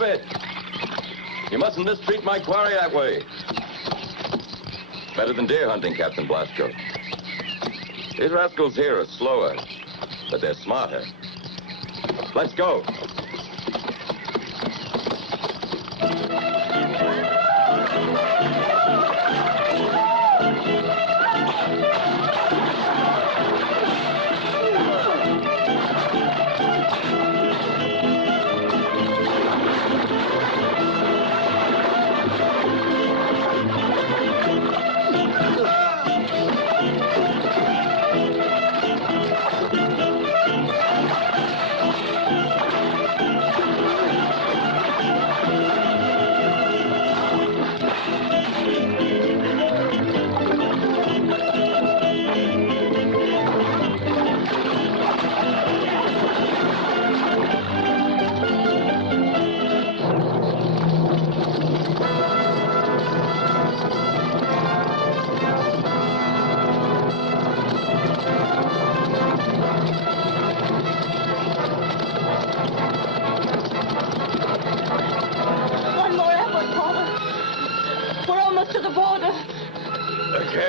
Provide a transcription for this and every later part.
Stop it! You mustn't mistreat my quarry that way. Better than deer hunting, Captain Blasco. These rascals here are slower, but they're smarter. Let's go.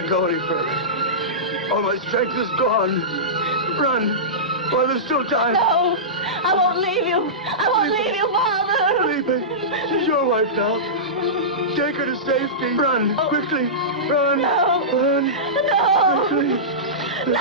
Go any further. All my strength is gone. Run while there's still time. No, I won't leave you. I won't leave you, Father. Leave me. She's your wife now. Take her to safety. Run, quickly. Run. No. Run. No. Quickly. No.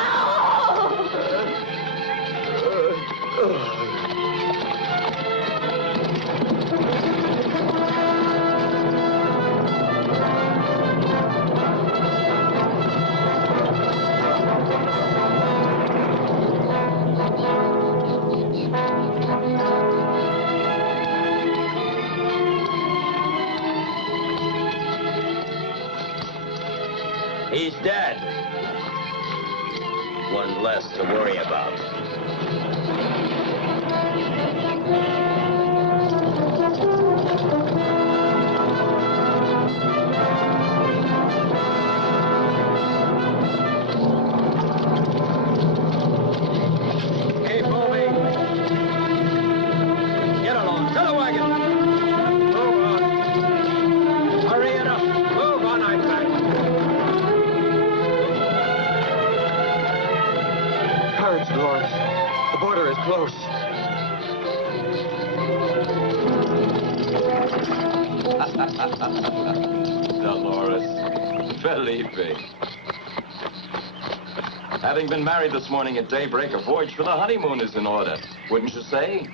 He's dead. One less to worry about. Keep moving. Get along. To the wagon. Move on. Hurry it up. Move on, I say. Courage, Dolores. The border is close. Dolores. Felipe. Having been married this morning at daybreak, a voyage for the honeymoon is in order, wouldn't you say?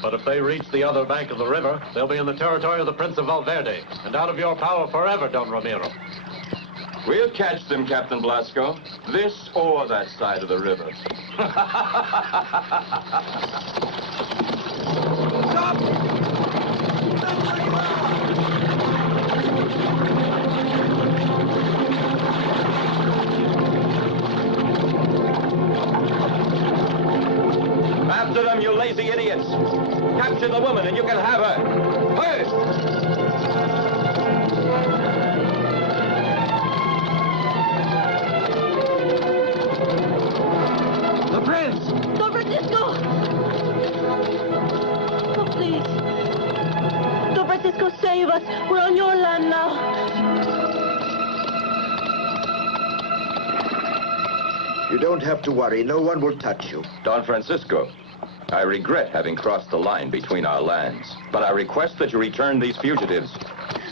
But if they reach the other bank of the river, they'll be in the territory of the Prince of Valverde, and out of your power forever, Don Ramiro. We'll catch them, Captain Blasco. This or that side of the river. Stop! After them, you lazy idiots! Capture the woman and you can have her! Hey! The prince! Don Francisco! Oh, please. Don Francisco, save us. We're on your land now. You don't have to worry. No one will touch you. Don Francisco, I regret having crossed the line between our lands, but I request that you return these fugitives.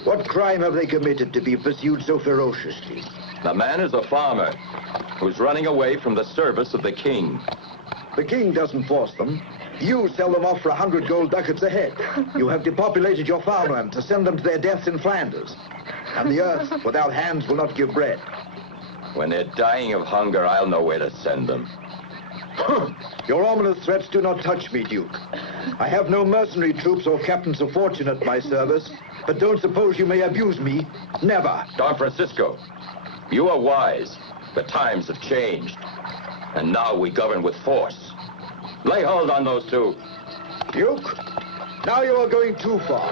What crime have they committed to be pursued so ferociously? The man is a farmer who's running away from the service of the king. The king doesn't force them. You sell them off for 100 gold ducats a head. You have depopulated your farmland to send them to their deaths in Flanders. And the earth without hands will not give bread. When they're dying of hunger, I'll know where to send them. Your ominous threats do not touch me, Duke. I have no mercenary troops or captains of fortune at my service, but don't suppose you may abuse me. Never. Don Francisco, you are wise, but times have changed. And now we govern with force. Lay hold on those two. Duke, now you are going too far.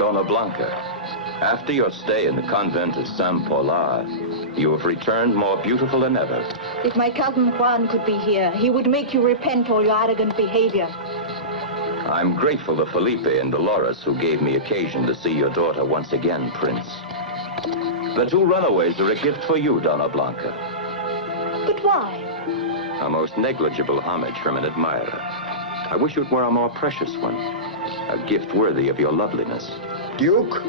Donna Blanca, after your stay in the convent of San Polar, you have returned more beautiful than ever. If my cousin Juan could be here, he would make you repent all your arrogant behavior. I'm grateful to Felipe and Dolores who gave me occasion to see your daughter once again, Prince. The two runaways are a gift for you, Donna Blanca. But why? A most negligible homage from an admirer. I wish it were a more precious one. A gift worthy of your loveliness. Duke,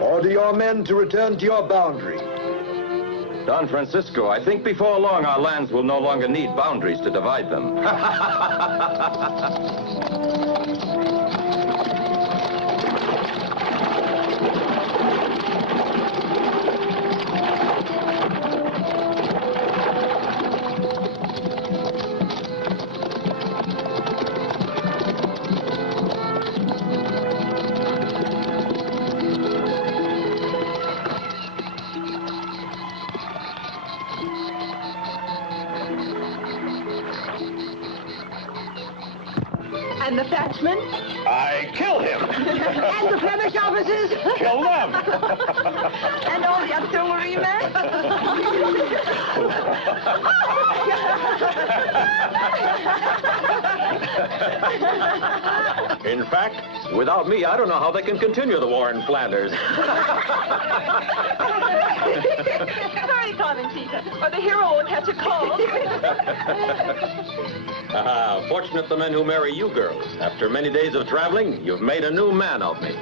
order your men to return to your boundary. Don Francisco, I think before long our lands will no longer need boundaries to divide them. And the thatchman? I kill him. And the Flemish officers? Kill them. And all the artillery men? In fact, without me, I don't know how they can continue the war in Flanders. Sorry, Clementina, or the hero will catch a cold. Fortunate the men who marry you girls. After many days of traveling, you've made a new man of me.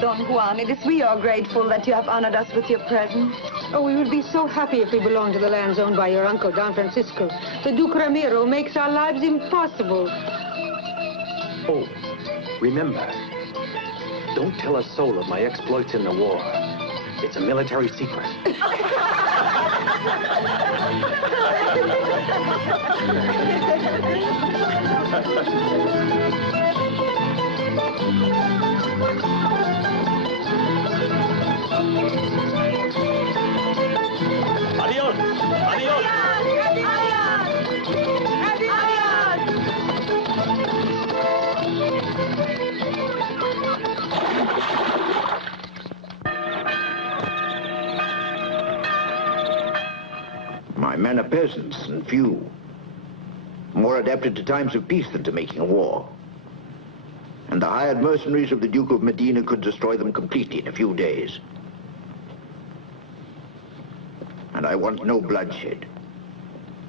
Don Juan, it is we are grateful that you have honored us with your presence. Oh, we would be so happy if we belonged to the lands owned by your uncle, Don Francisco. The Duke Ramiro makes our lives impossible. Oh, remember, don't tell a soul of my exploits in the war. It's a military secret. Adios! Adios! My men are peasants and few. More adapted to times of peace than to making a war. And the hired mercenaries of the Duke of Medina could destroy them completely in a few days. And I want no bloodshed.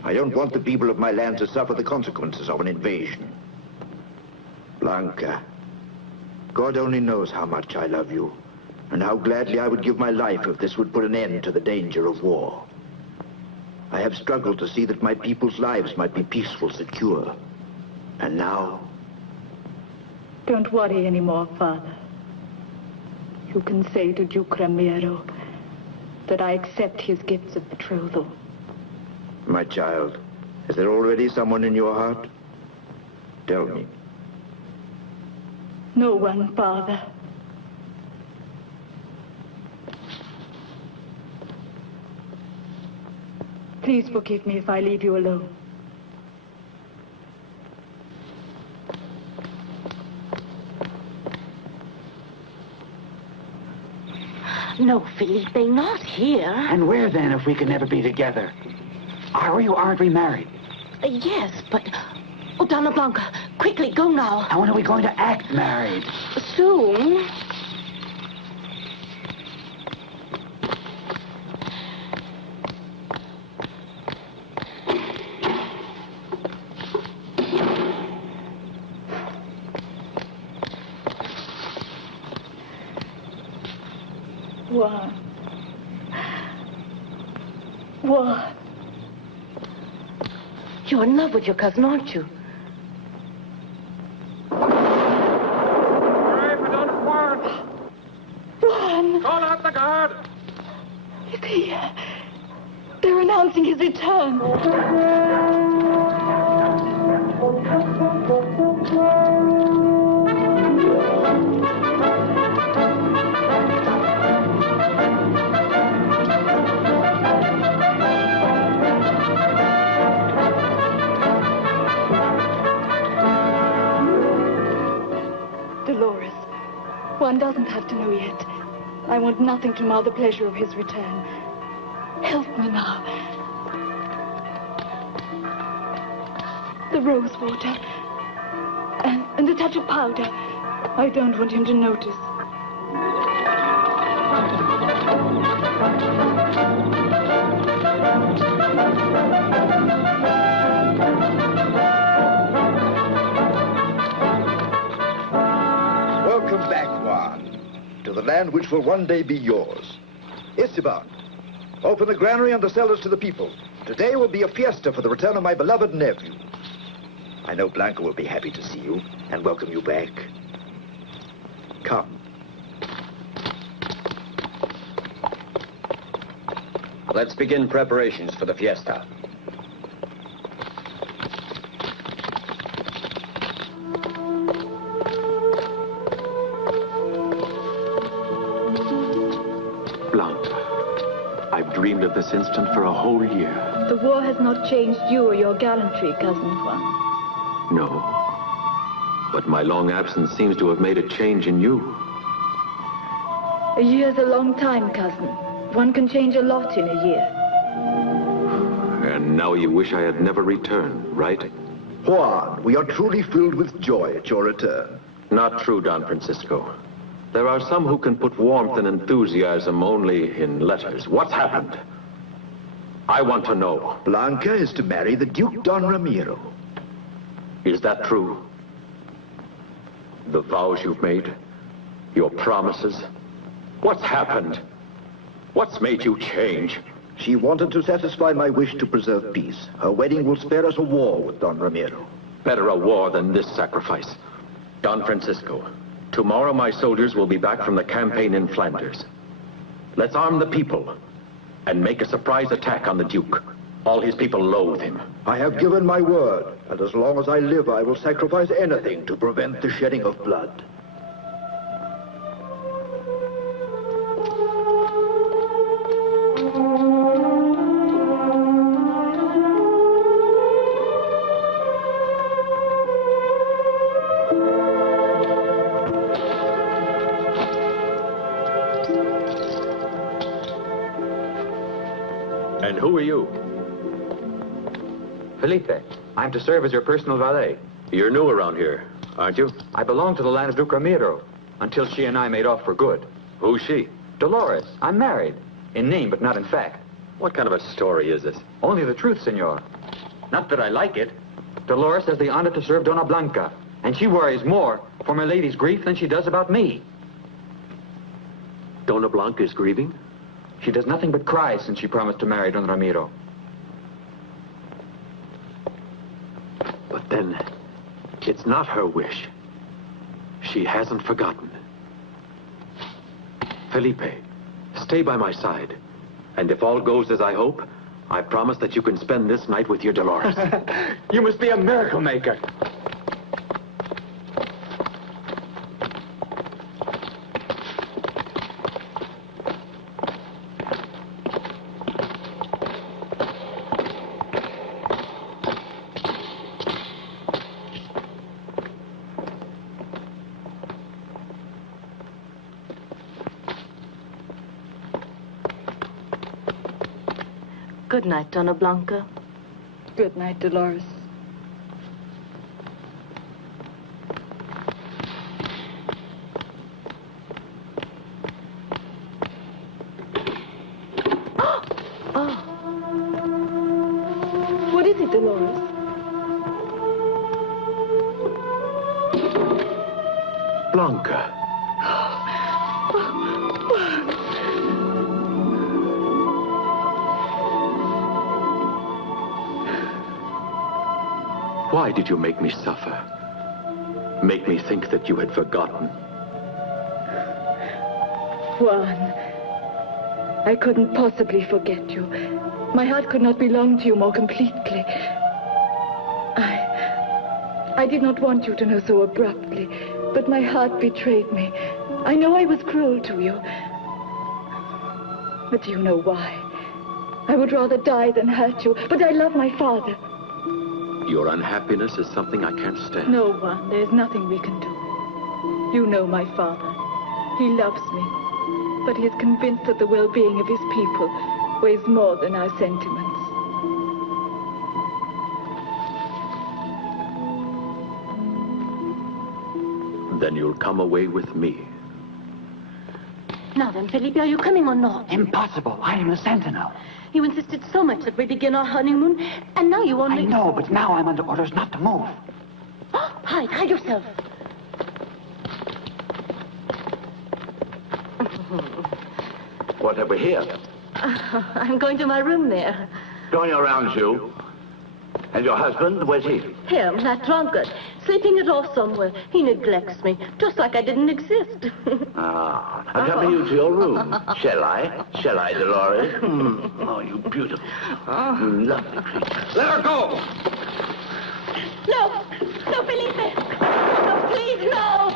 I don't want the people of my land to suffer the consequences of an invasion. Blanca, God only knows how much I love you, and how gladly I would give my life if this would put an end to the danger of war. I have struggled to see that my people's lives might be peaceful, secure. And now... Don't worry anymore, Father. You can say to Duke Ramiro that I accept his gifts of betrothal. My child, is there already someone in your heart? Tell me. No one, Father. Please forgive me if I leave you alone. No, Felipe, not here. And where then, if we can never be together? Are we or aren't we married? Yes, but... Oh, Donna Blanca, quickly, go now. And when are we going to act married? Soon. Juan. Juan. You're in love with your cousin, aren't you? Hooray for Don Juan! Juan! Call out the guard! Is he... They're announcing his return. Dolores, one doesn't have to I want nothing to mar the pleasure of his return. Help me now. The rose water. And a touch of powder. I don't want him to notice. Welcome back, Juan, to the land which will one day be yours. Esteban, open the granary and the cellars to the people. Today will be a fiesta for the return of my beloved nephew. I know Blanca will be happy to see you and welcome you back. Come. Let's begin preparations for the fiesta. Blanca, I've dreamed of this instant for a whole year. The war has not changed you or your gallantry, Cousin Juan. No, but my long absence seems to have made a change in you. A year's a long time, cousin. One can change a lot in a year. And now you wish I had never returned, right? Juan, we are truly filled with joy at your return. Not true, Don Francisco. There are some who can put warmth and enthusiasm only in letters. What's happened? I want to know. Blanca is to marry the Duke Don Ramiro. Is that true? The vows you've made? Your promises? What's happened? What's made you change? She wanted to satisfy my wish to preserve peace. Her wedding will spare us a war with Don Ramiro. Better a war than this sacrifice. Don Francisco, tomorrow my soldiers will be back from the campaign in Flanders. Let's arm the people and make a surprise attack on the Duke. All his people loathe him. I have given my word, and as long as I live, I will sacrifice anything to prevent the shedding of blood. And who are you? Felipe, I'm to serve as your personal valet. You're new around here, aren't you? I belong to the land of Duke Ramiro, until she and I made off for good. Who's she? Dolores. I'm married. In name, but not in fact. What kind of a story is this? Only the truth, senor. Not that I like it. Dolores has the honor to serve Dona Blanca, and she worries more for my lady's grief than she does about me. Dona Blanca is grieving? She does nothing but cry since she promised to marry Don Ramiro. But then, it's not her wish. She hasn't forgotten. Felipe, stay by my side. And if all goes as I hope, I promise that you can spend this night with your Dolores. You must be a miracle maker. Good night, Dona Blanca. Good night, Dolores. Oh. What is it, Dolores? Blanca. Why did you make me suffer? Make me think that you had forgotten? Juan, I couldn't possibly forget you. My heart could not belong to you more completely. I did not want you to know so abruptly, but my heart betrayed me. I know I was cruel to you. But do you know why? I would rather die than hurt you, but I love my father. Your unhappiness is something I can't stand. No, Juan, there's nothing we can do. You know my father. He loves me. But he is convinced that the well-being of his people weighs more than our sentiments. Then you'll come away with me. Now then, Felipe, are you coming or not? Impossible. I am a sentinel. You insisted so much that we begin our honeymoon, and now you only... I know, but now I'm under orders not to move. Hide yourself. What have we here? I'm going to my room there. Going around you. And your husband, where's he? Him, that drunkard, sleeping it off somewhere. He neglects me, just like I didn't exist. Accompany you to your room. Shall I? Shall I, Dolores? Oh, you beautiful. You lovely creature. Let her go! No! No, Felipe! No, please, no!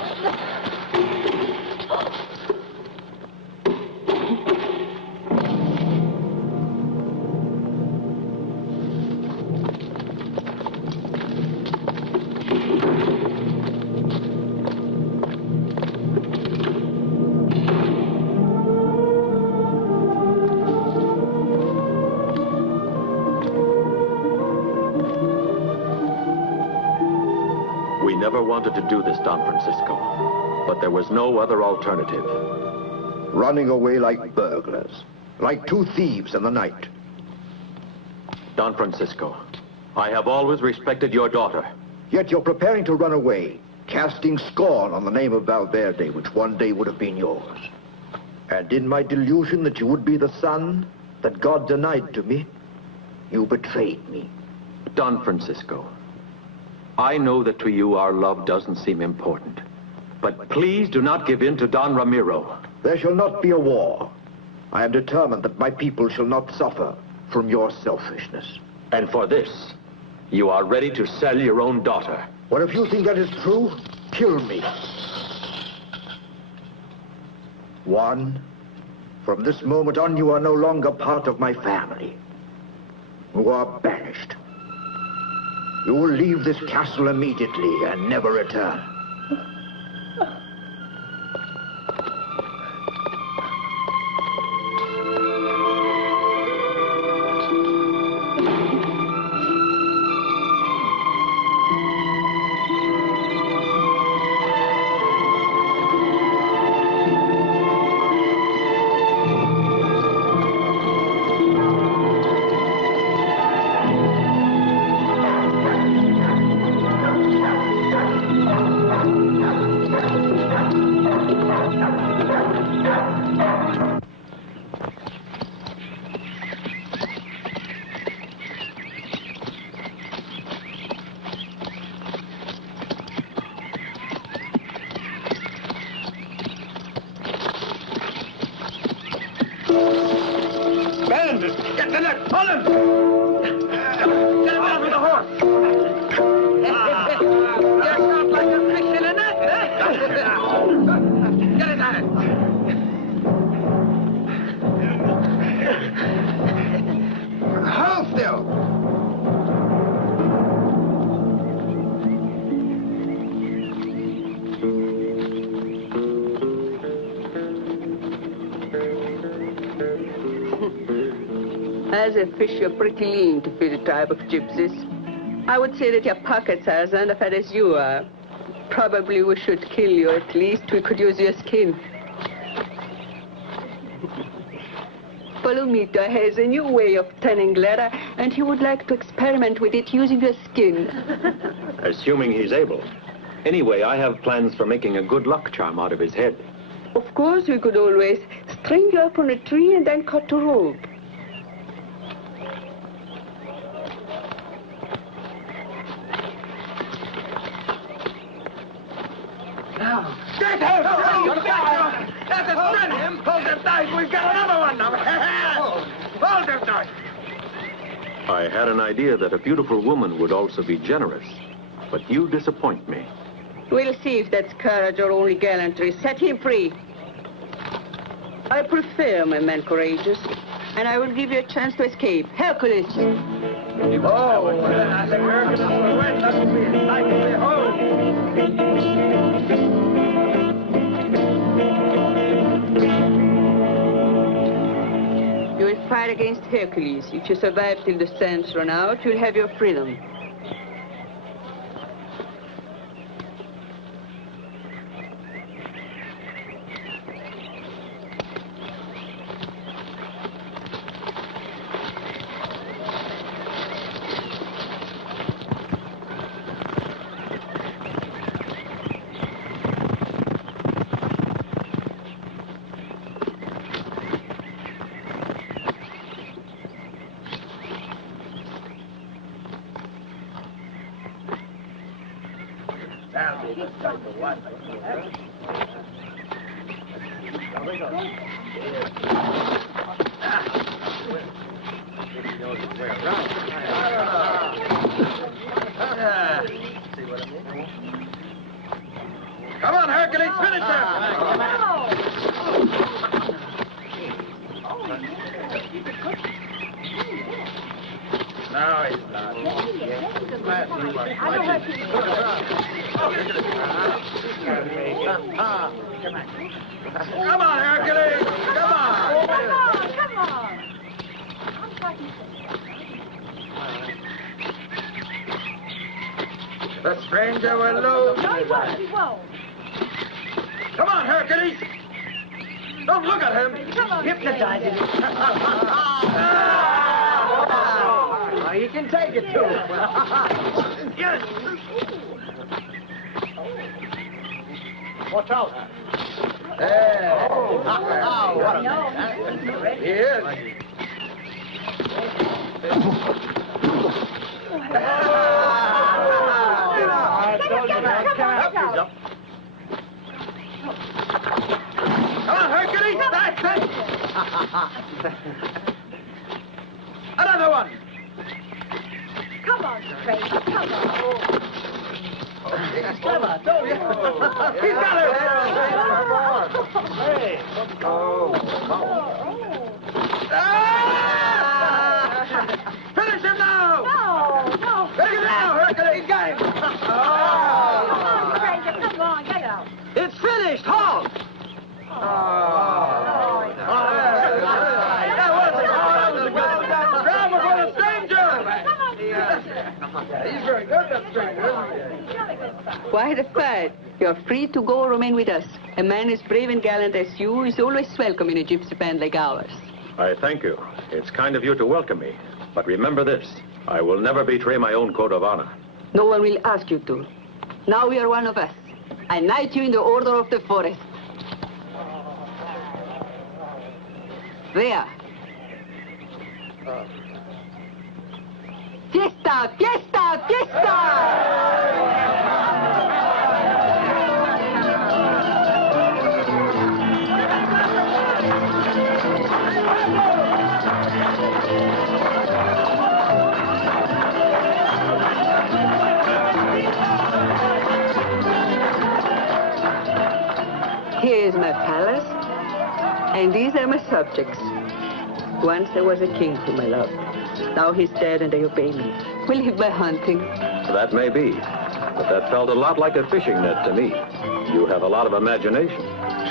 Never wanted to do this, Don Francisco, but there was no other alternative. Running away like burglars, like two thieves in the night. Don Francisco, I have always respected your daughter. Yet you're preparing to run away, casting scorn on the name of Valverde, which one day would have been yours. And in my delusion that you would be the son that God denied to me, you betrayed me. Don Francisco, I know that to you our love doesn't seem important. But please do not give in to Don Ramiro. There shall not be a war. I am determined that my people shall not suffer from your selfishness. And for this, you are ready to sell your own daughter. Well, if you think that is true, kill me. Juan, from this moment on, you are no longer part of my family. You are banished. You will leave this castle immediately and never return. Get the net! Pull him! Get him out with the horse! You're shot like a fish in a net, eh? Get it at it! Hold still! As a fish, you're pretty lean to feed a tribe of gypsies. I would say that your pockets are as underfed as you are. Probably we should kill you. At least we could use your skin. Palomito has a new way of turning leather, and he would like to experiment with it using your skin. Assuming he's able. Anyway, I have plans for making a good luck charm out of his head. Of course, we could always string you up on a tree and then cut a rope. Get out! That's a friend him! Hold that knife! We've got another one now! Hold that knife! I had an idea that a beautiful woman would also be generous, but you disappoint me. We'll see if that's courage or only gallantry. Set him free. I prefer my men courageous, and I will give you a chance to escape. Hercules! Oh, I think Hercules will win. Doesn't be likely. Oh! fight against Hercules. If you survive till the sands run out, you'll have your freedom. Come on, Hercules, finish him! No, he's not. Come on, Hercules! Come on! Come on! The stranger will lose. No, he won't. Come on, Hercules! Don't look at him! Come on, Hypnotize him! Oh, you can take it, too. Yes! Watch out! There! Oh, what a man! He is! Come on, Hercules! That's it! Another one! Come on, Greci, come on. He's clever, don't you? He's got it! Hey! Finish him now! No! Finish him now, Hercules! He's got him! Come on, Greci, come on, get out. It's finished! Halt! He's very good, that stranger. Why the fight? You're free to go or remain with us. A man as brave and gallant as you is always welcome in a gypsy band like ours. I thank you. It's kind of you to welcome me. But remember this, I will never betray my own code of honor. No one will ask you to. Now you are one of us. I knight you in the order of the forest. There. Fiesta! Fiesta! Fiesta! Here is my palace, and these are my subjects. Once there was a king whom I loved. Now he's dead and they obey me. We live by hunting. That may be, but that felt a lot like a fishing net to me. You have a lot of imagination.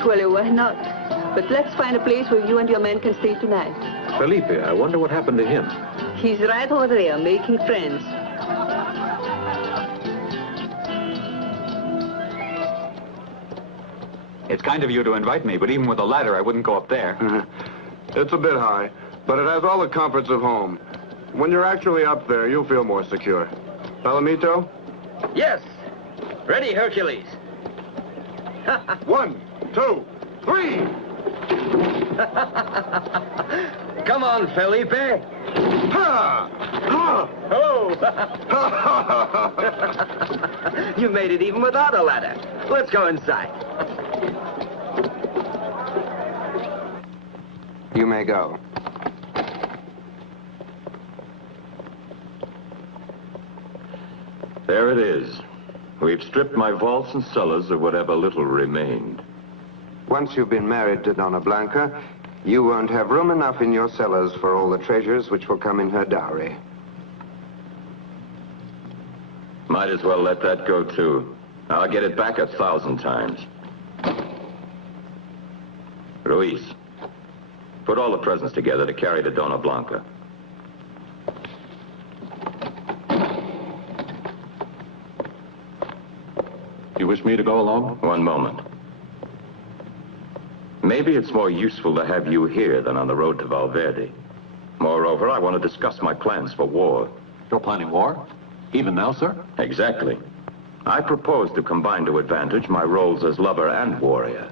Surely, why not? But let's find a place where you and your men can stay tonight. Felipe, I wonder what happened to him. He's right over there, making friends. It's kind of you to invite me, but even with a ladder, I wouldn't go up there. It's a bit high, but it has all the comforts of home. When you're actually up there, you'll feel more secure. Palomito? Yes. Ready, Hercules. 1, 2, 3. Come on, Felipe. Ha! Ha! Oh! You made it even without a ladder. Let's go inside. You may go. There it is. We've stripped my vaults and cellars of whatever little remained. Once you've been married to Donna Blanca, you won't have room enough in your cellars for all the treasures which will come in her dowry. Might as well let that go, too. I'll get it back 1,000 times. Ruiz, Put all the presents together to carry to Dona Blanca. You wish me to go along? One moment. Maybe it's more useful to have you here than on the road to Valverde. Moreover, I want to discuss my plans for war. You're planning war? Even now, sir? Exactly. I propose to combine to advantage my roles as lover and warrior.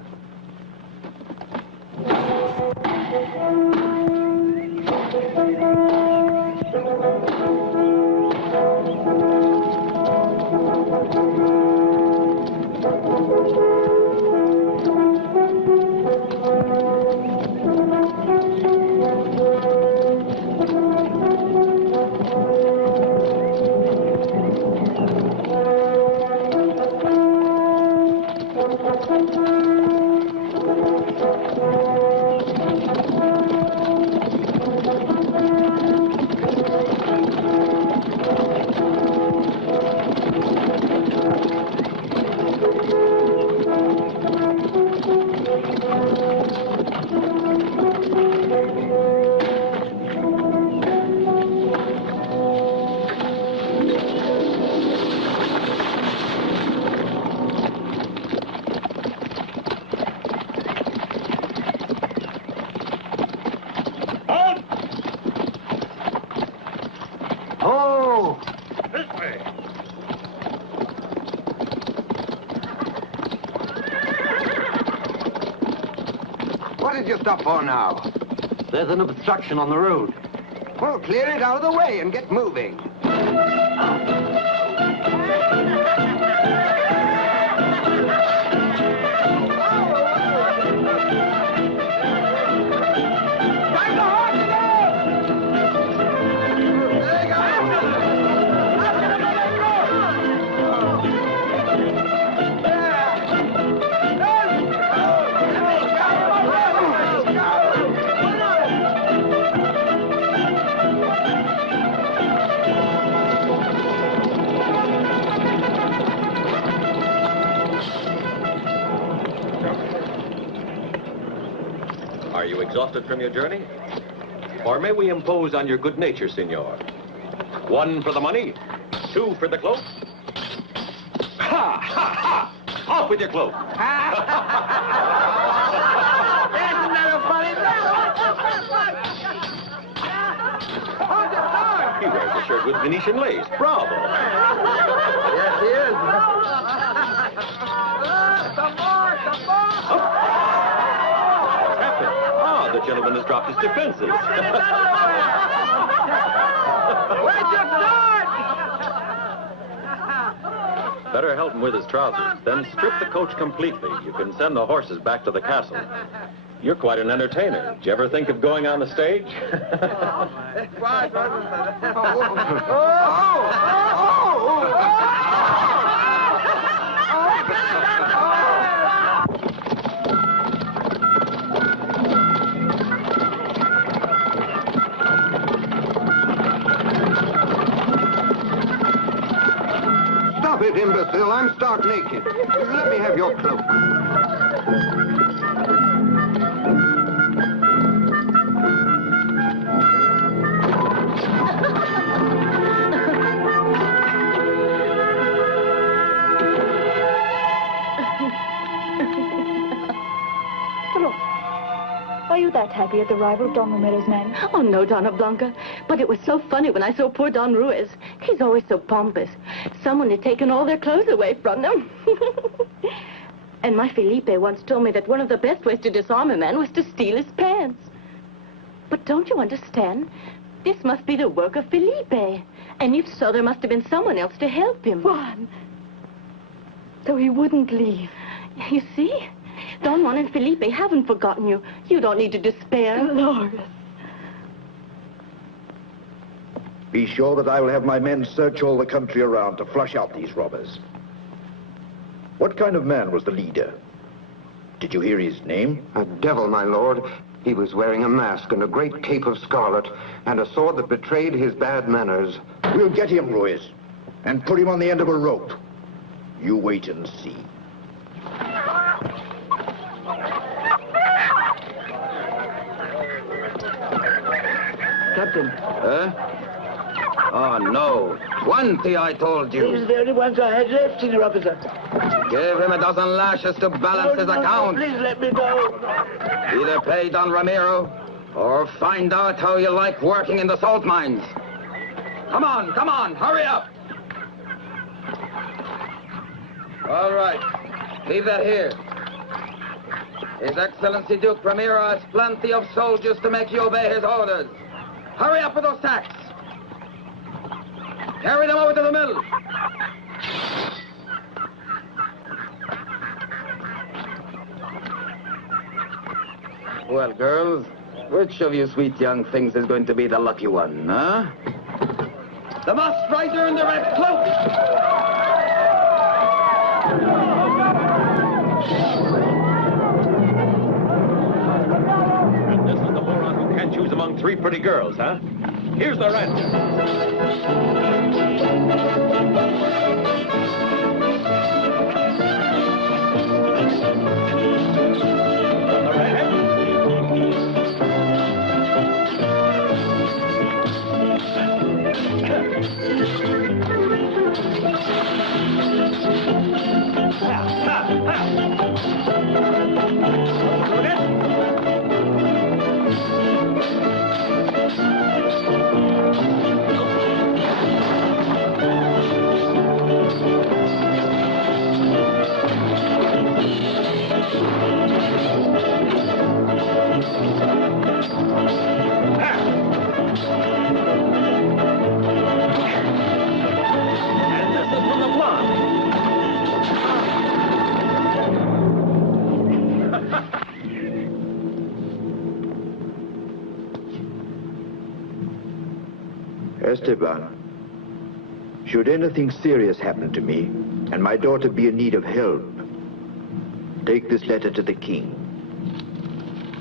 What did you stop for now? There's an obstruction on the road. Well, clear it out of the way and get moving. Are you exhausted from your journey? Or may we impose on your good nature, senor? 1 for the money, 2 for the cloak. Ha, ha, ha! Off with your cloak! Isn't that a funny He wears a shirt with Venetian lace. Bravo! Yes, he is. Some more, some more! The gentleman has dropped his defenses. Where'd you start? Better help him with his trousers. Then strip the coach completely. You can send the horses back to the castle. You're quite an entertainer. Did you ever think of going on the stage? Stop it, imbecile. I'm stark naked. Let me have your cloak. Are you that happy at the arrival of Don Romero's men? Oh, no, Donna Blanca. But it was so funny when I saw poor Don Ruiz. He's always so pompous. Someone had taken all their clothes away from them. And my Felipe once told me that one of the best ways to disarm a man was to steal his pants. But don't you understand? This must be the work of Felipe. And if so, there must have been someone else to help him. Juan. So he wouldn't leave. You see? Don Juan and Felipe haven't forgotten you. You don't need to despair. Dolores. Be sure that I will have my men search all the country around to flush out these robbers. What kind of man was the leader? Did you hear his name? A devil, my lord. He was wearing a mask and a great cape of scarlet and a sword that betrayed his bad manners. We'll get him, Ruiz, and put him on the end of a rope. You wait and see. Captain. Huh? Oh, no. 20, I told you. These are the only ones I had left, Senior Officer. Give him a dozen lashes to balance his account. Please let me go. Either pay Don Ramiro, or find out how you like working in the salt mines. Come on, hurry up. All right, leave that here. His Excellency Duke Ramiro has plenty of soldiers to make you obey his orders. Hurry up with those sacks. Carry them over to the mill. Well, girls, which of you sweet young things is going to be the lucky one, huh? The masked rider in the red cloak! And this is the moron who can't choose among 3 pretty girls, huh? Here's the rancher. Esteban, should anything serious happen to me, and my daughter be in need of help, take this letter to the king.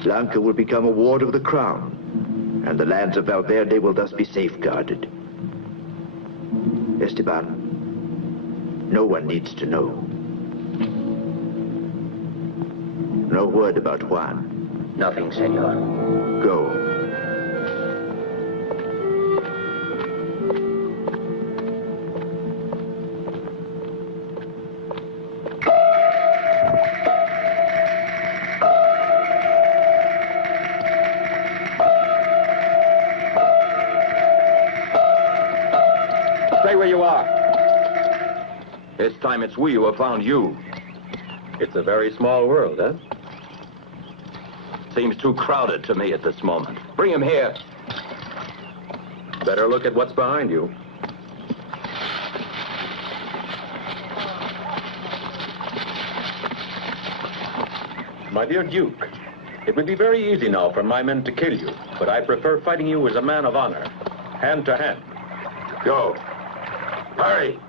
Blanca will become a ward of the crown, and the lands of Valverde will thus be safeguarded. Esteban, no one needs to know. No word about Juan. Nothing, senor. Go. Stay where you are. This time it's we who have found you. It's a very small world, huh? Seems too crowded to me at this moment. Bring him here. Better look at what's behind you. My dear Duke, it would be very easy now for my men to kill you, but I prefer fighting you as a man of honor, hand to hand. Go. Hurry.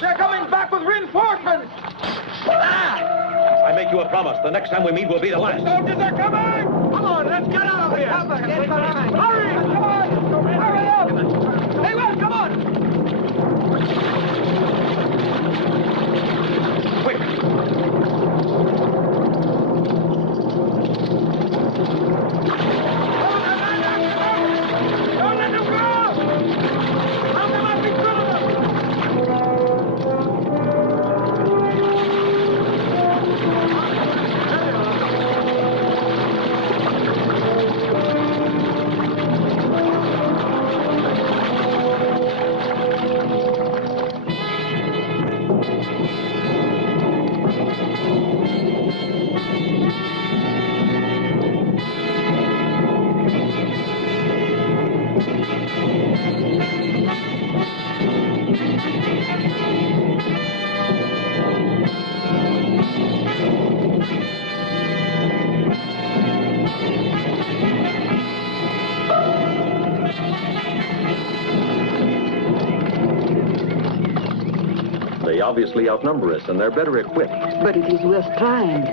They're coming back with reinforcements! I make you a promise. The next time we meet will be the last. Soldiers are coming! Come on, let's get out of here! Hurry! Come on! Hurry up! Hey, well, come on! Quick! Don't let them go! How come I be good of them? They obviously outnumber us, and they're better equipped. But it is worth trying.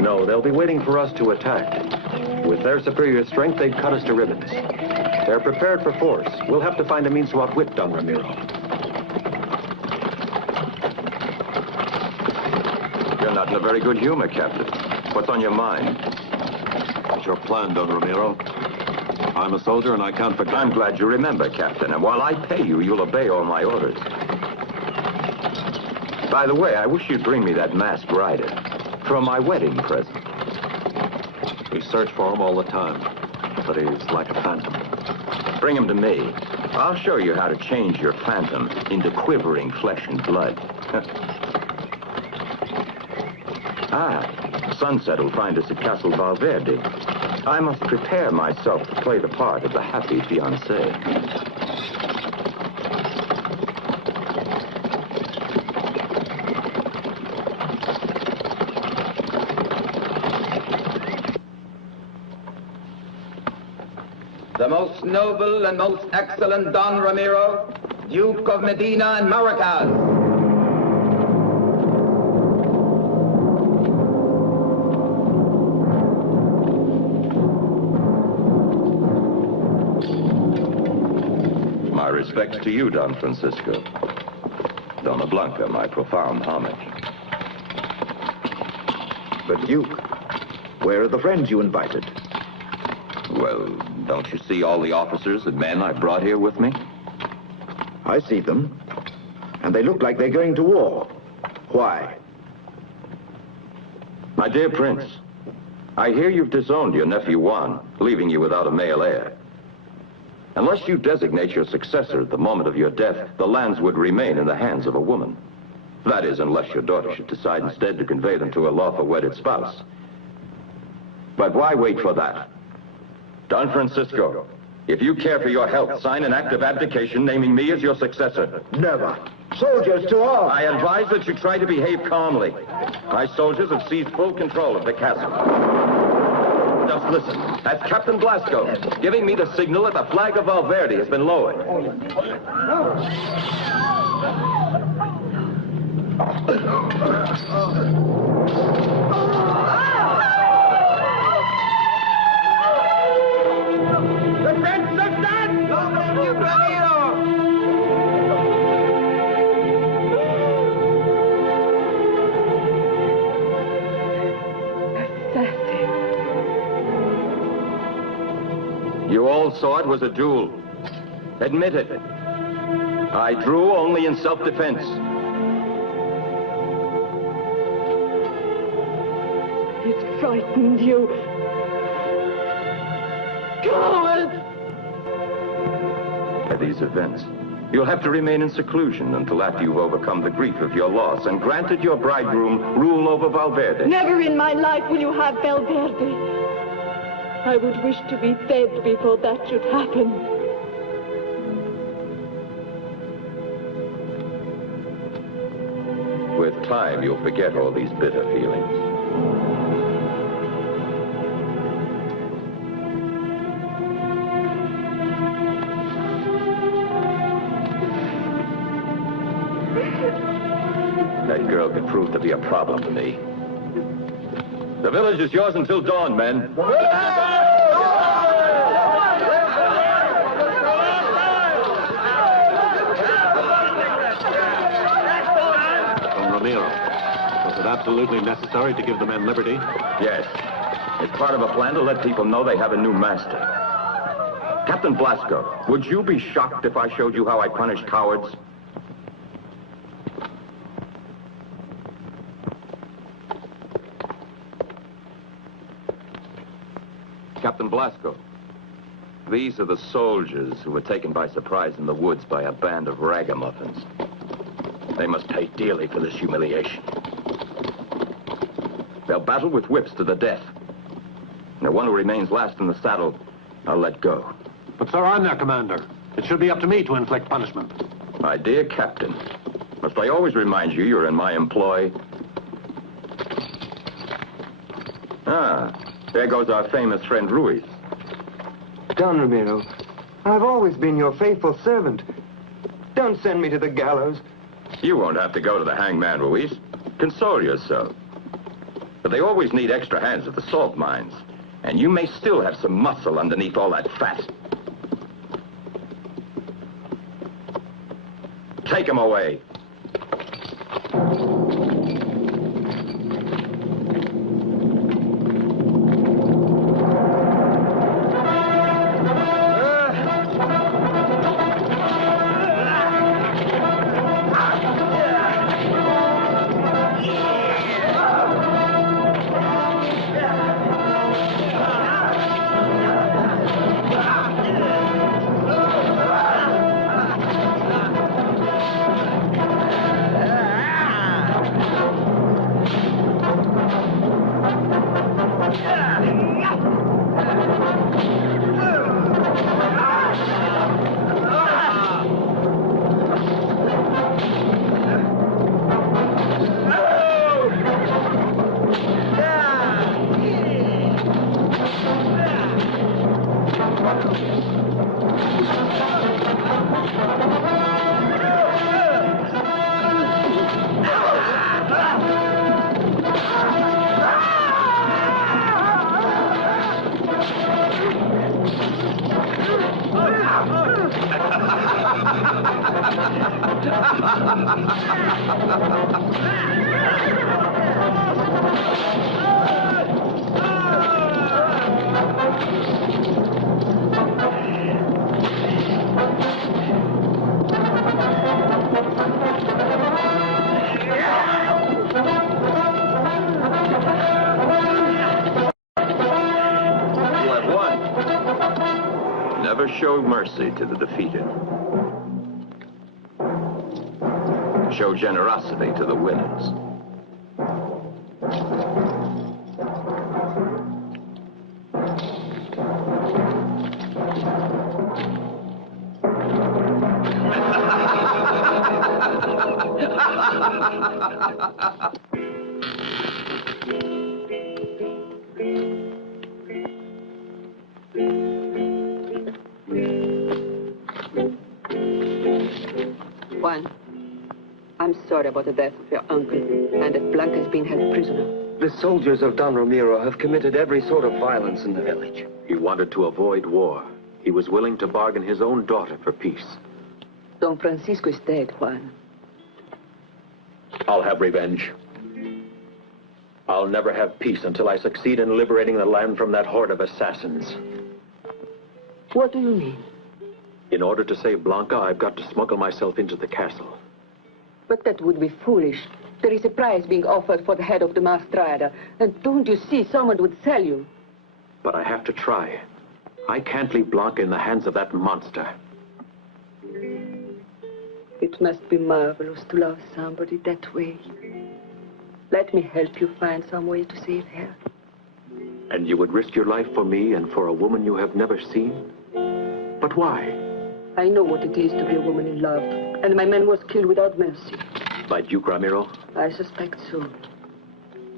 No, they'll be waiting for us to attack. With their superior strength, they'd cut us to ribbons. They're prepared for force. We'll have to find a means to outwit Don Ramiro. You're not in a very good humor, Captain. What's on your mind? What's your plan, Don Ramiro? I'm a soldier and I can't forget. I'm glad you remember, Captain. And while I pay you, you'll obey all my orders. By the way, I wish you'd bring me that masked rider for my wedding present. We search for him all the time, but he's like a phantom. Bring him to me. I'll show you how to change your phantom into quivering flesh and blood. Sunset will find us at Castle Valverde. I must prepare myself to play the part of the happy fiancé. The most noble and most excellent Don Ramiro, Duke of Medina and Maracas. My respects to you, Don Francisco. Donna Blanca, my profound homage. But, Duke, where are the friends you invited? Well, don't you see all the officers and men I brought here with me? I see them. And they look like they're going to war. Why? My dear Prince, I hear you've disowned your nephew Juan, leaving you without a male heir. Unless you designate your successor at the moment of your death, the lands would remain in the hands of a woman. That is, unless your daughter should decide instead to convey them to a lawful wedded spouse. But why wait for that? Don Francisco, if you care for your health, sign an act of abdication naming me as your successor. Never. Soldiers to arms! I advise that you try to behave calmly. My soldiers have seized full control of the castle. Just listen. That's Captain Blasco, giving me the signal that the flag of Valverde has been lowered. The French are done! You You all saw it was a duel. Admit it. I drew only in self-defense. It frightened you. Coward! At these events, you'll have to remain in seclusion until after you've overcome the grief of your loss and granted your bridegroom rule over Valverde. Never in my life will you have Valverde. I would wish to be dead before that should happen. With time, you'll forget all these bitter feelings. That girl could prove to be a problem to me. The village is yours until dawn, men. Don Ramiro, was it absolutely necessary to give the men liberty? Yes. It's part of a plan to let people know they have a new master. Captain Blasco, would you be shocked if I showed you how I punish cowards? Captain Blasco, these are the soldiers who were taken by surprise in the woods by a band of ragamuffins. They must pay dearly for this humiliation. They'll battle with whips to the death. And the one who remains last in the saddle, I'll let go. But, sir, I'm their commander. It should be up to me to inflict punishment. My dear Captain, must I always remind you you're in my employ? There goes our famous friend Ruiz. Don Ramiro, I've always been your faithful servant. Don't send me to the gallows. You won't have to go to the hangman, Ruiz. Console yourself. But they always need extra hands at the salt mines. And you may still have some muscle underneath all that fat. Take him away. Never show mercy to the defeated. Show generosity to the winners. Juan, I'm sorry about the death of your uncle and that Blanca's been held prisoner. The soldiers of Don Ramiro have committed every sort of violence in the village. He wanted to avoid war. He was willing to bargain his own daughter for peace. Don Francisco is dead, Juan. I'll have revenge. I'll never have peace until I succeed in liberating the land from that horde of assassins. What do you mean? In order to save Blanca, I've got to smuggle myself into the castle. But that would be foolish. There is a prize being offered for the head of the Mastrada. And don't you see, someone would sell you. But I have to try. I can't leave Blanca in the hands of that monster. It must be marvelous to love somebody that way. Let me help you find some way to save her. And you would risk your life for me and for a woman you have never seen? But why? I know what it is to be a woman in love. And my man was killed without mercy. By Duke Ramiro? I suspect so.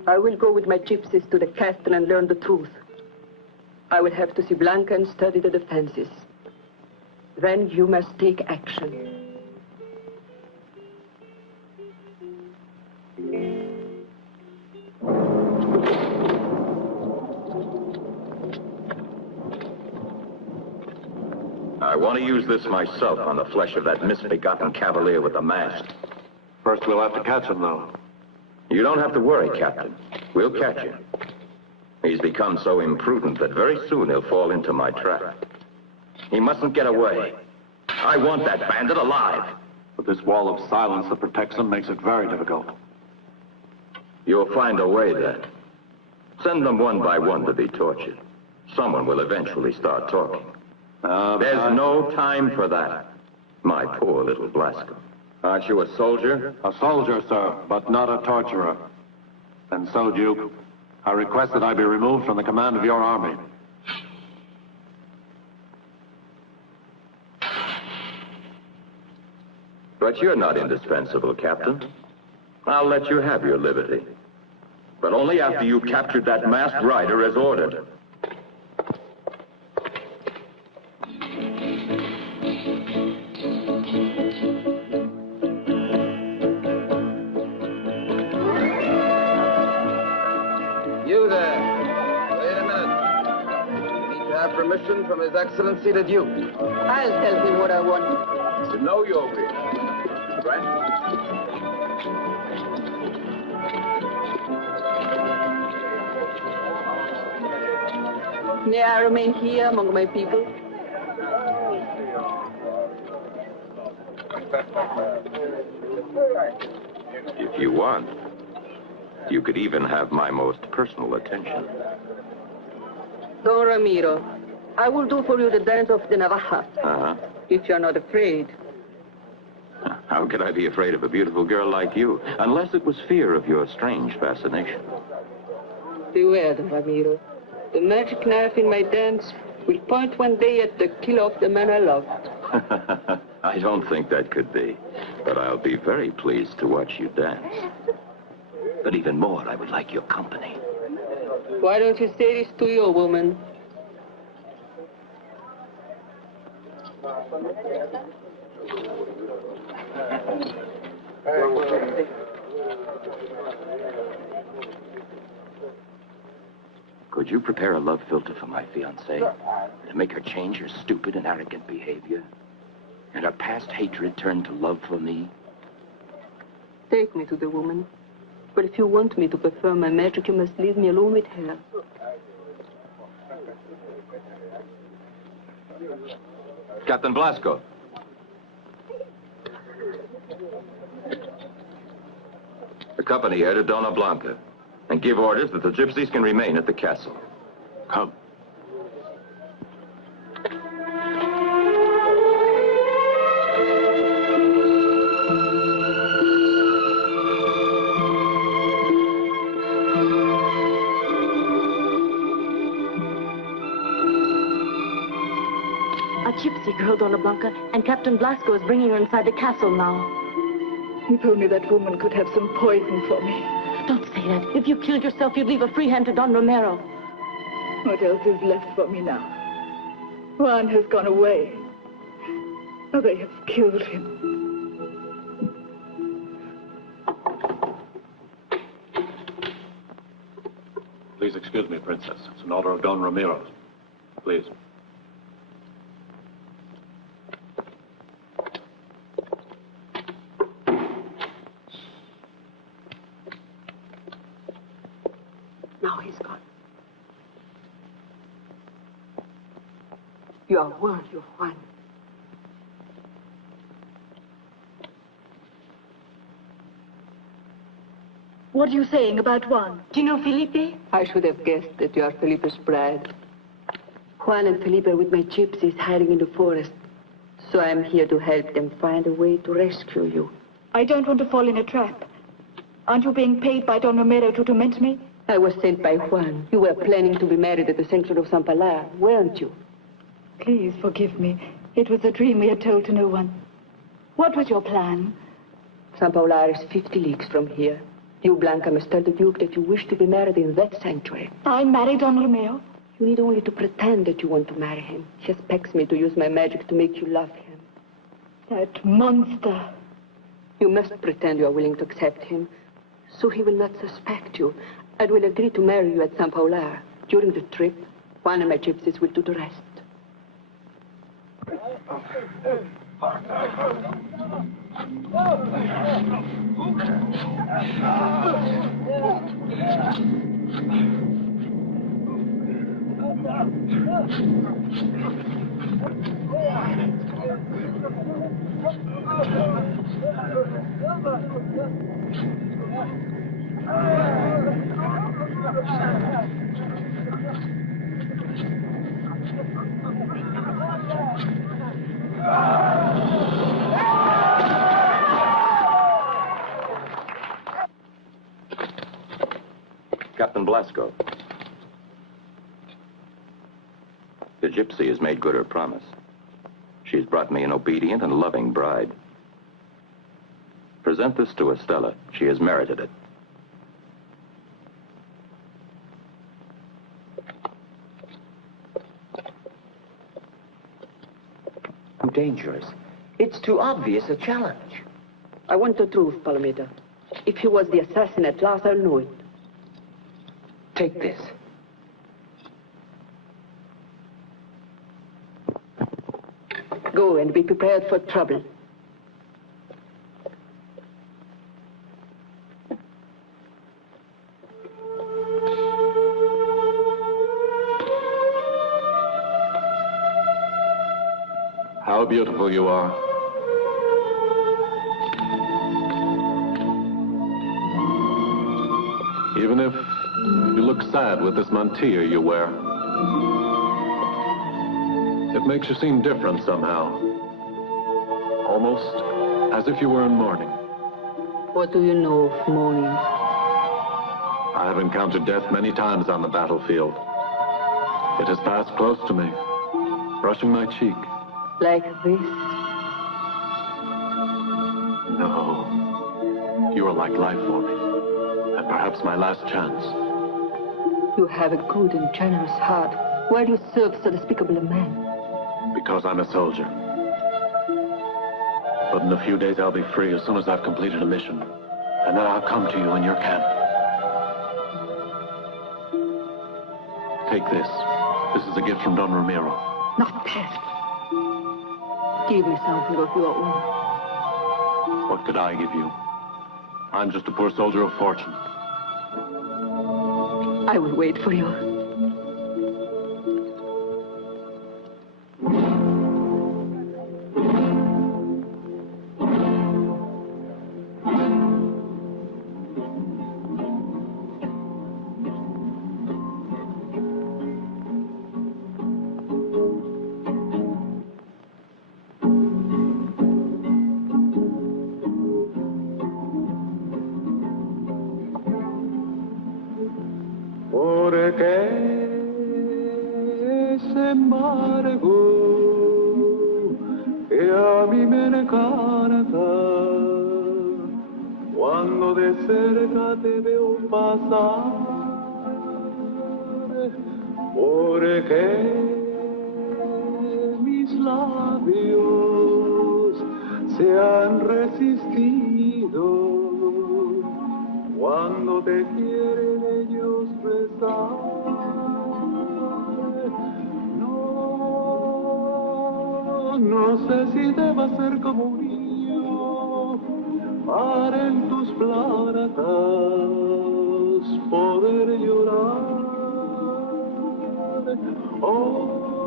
I will go with my gypsies to the castle and learn the truth. I will have to see Blanca and study the defenses. Then you must take action. I want to use this myself on the flesh of that misbegotten cavalier with the mask. First, we'll have to catch him, though. You don't have to worry, Captain. We'll catch him. He's become so imprudent that very soon he'll fall into my trap. He mustn't get away. I want that bandit alive. But this wall of silence that protects him makes it very difficult. You'll find a way, then. Send them one by one to be tortured. Someone will eventually start talking. There's no time for that, my poor little Blasco. Aren't you a soldier? A soldier, sir, but not a torturer. And so, Duke, I request that I be removed from the command of your army. But you're not indispensable, Captain. I'll let you have your liberty. But only after you've captured that masked rider as ordered. have permission from His Excellency the Duke. I'll tell him what I want. To know your wish. Grant. May I remain here among my people? If you want, you could even have my most personal attention. Don Ramiro, I will do for you the dance of the Navaja. Uh-huh. If you're not afraid. How could I be afraid of a beautiful girl like you, unless it was fear of your strange fascination? Beware, Don Ramiro. The magic knife in my dance will point one day at the killer of the man I love. I don't think that could be, but I'll be very pleased to watch you dance. But even more, I would like your company. Why don't you say this to your woman? Could you prepare a love filter for my fiancée to make her change her stupid and arrogant behavior and her past hatred turn to love for me? Take me to the woman. But if you want me to perform my magic, you must leave me alone with her. Captain Blasco. Accompany her to Dona Blanca and give orders that the gypsies can remain at the castle. Come. A gypsy girl, Dona Blanca, and Captain Blasco is bringing her inside the castle now. If only that woman could have some poison for me. Don't say that. If you killed yourself, you'd leave a free hand to Don Romero. What else is left for me now? Juan has gone away. Oh, they have killed him. Please excuse me, Princess. It's an order of Don Ramirez. Please. Now he's gone. You are worthy of Juan. What are you saying about Juan? Do you know Felipe? I should have guessed that you are Felipe's bride. Juan and Felipe are with my gypsies hiding in the forest. So I'm here to help them find a way to rescue you. I don't want to fall in a trap. Aren't you being paid by Don Romero to torment me? I was sent by Juan. You were planning to be married at the sanctuary of San Pilar, weren't you? Please forgive me. It was a dream we had told to no one. What was your plan? San Pilar is 50 leagues from here. You, Blanca, must tell the Duke that you wish to be married in that sanctuary. I married Don Romeo? You need only to pretend that you want to marry him. He expects me to use my magic to make you love him. That monster. You must pretend you are willing to accept him, so he will not suspect you, and will agree to marry you at San Pilar. During the trip, Juan and my gypsies will do the rest. Captain Blasco. The gypsy has made good her promise. She's brought me an obedient and loving bride. Present this to Estella. She has merited it. Too dangerous. It's too obvious a challenge. I want the truth, Palomita. If he was the assassin at last, I'll know it. Take this. Go and be prepared for trouble. How beautiful you are. Even if you look sad with this mantilla you wear, it makes you seem different somehow. Almost as if you were in mourning. What do you know of mourning? I have encountered death many times on the battlefield. It has passed close to me, brushing my cheek. Like this? No. You are like life for me, and perhaps my last chance. You have a good and generous heart. Why do you serve so despicable a man? Because I'm a soldier. But in a few days I'll be free as soon as I've completed a mission. And then I'll come to you in your camp. Take this. This is a gift from Don Ramiro. Not that. Give me something of your own. What could I give you? I'm just a poor soldier of fortune. I will wait for you.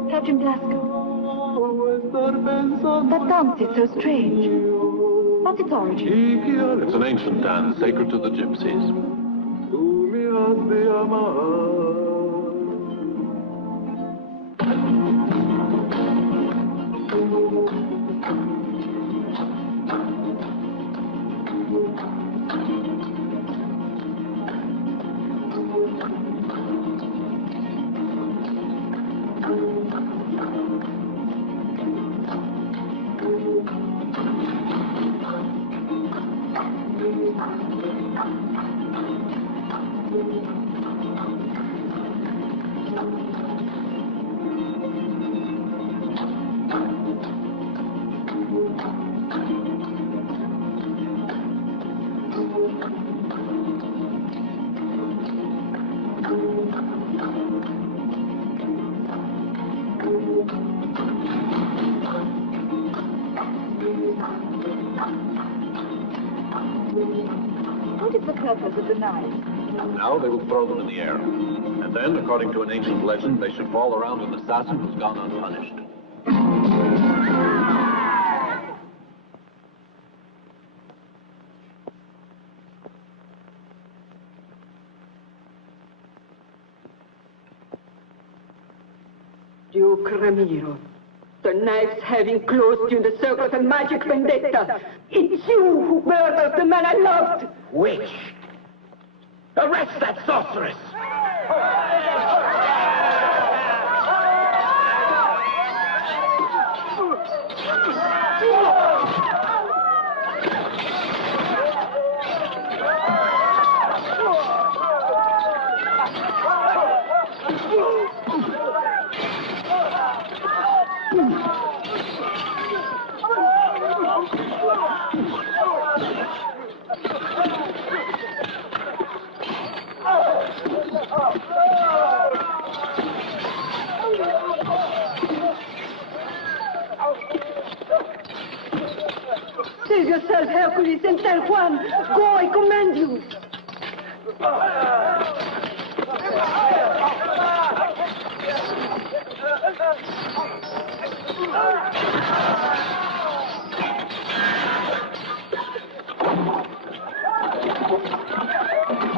Captain Blasco. That dance is so strange. What's its origin? It's an ancient dance, sacred to the gypsies. What is the purpose of the knives? Now they will throw them in the air. And then, according to an ancient legend, they should fall around an assassin who's gone unpunished. Duke Ramiro, the knives have enclosed you in the circle of a magic vendetta. It's you who murdered the man I loved. Witch! Arrest that sorceress! yourself, Hercules, and tell Juan. Go, I command you.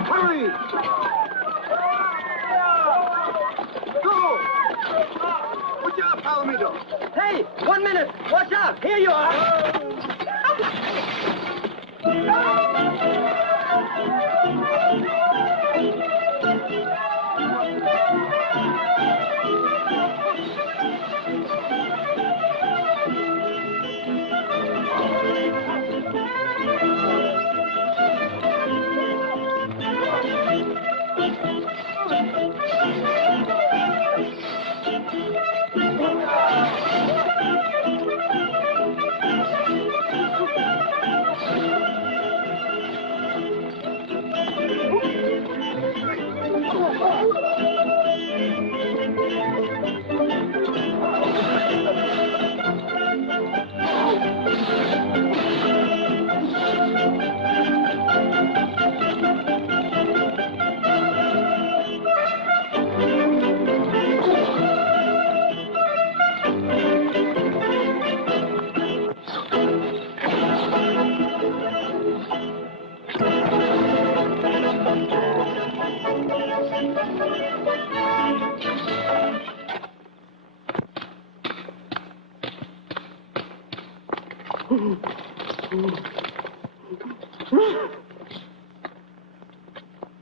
Hurry! Go! Watch out, Palomito! Hey, 1 minute! Watch out! Here you are!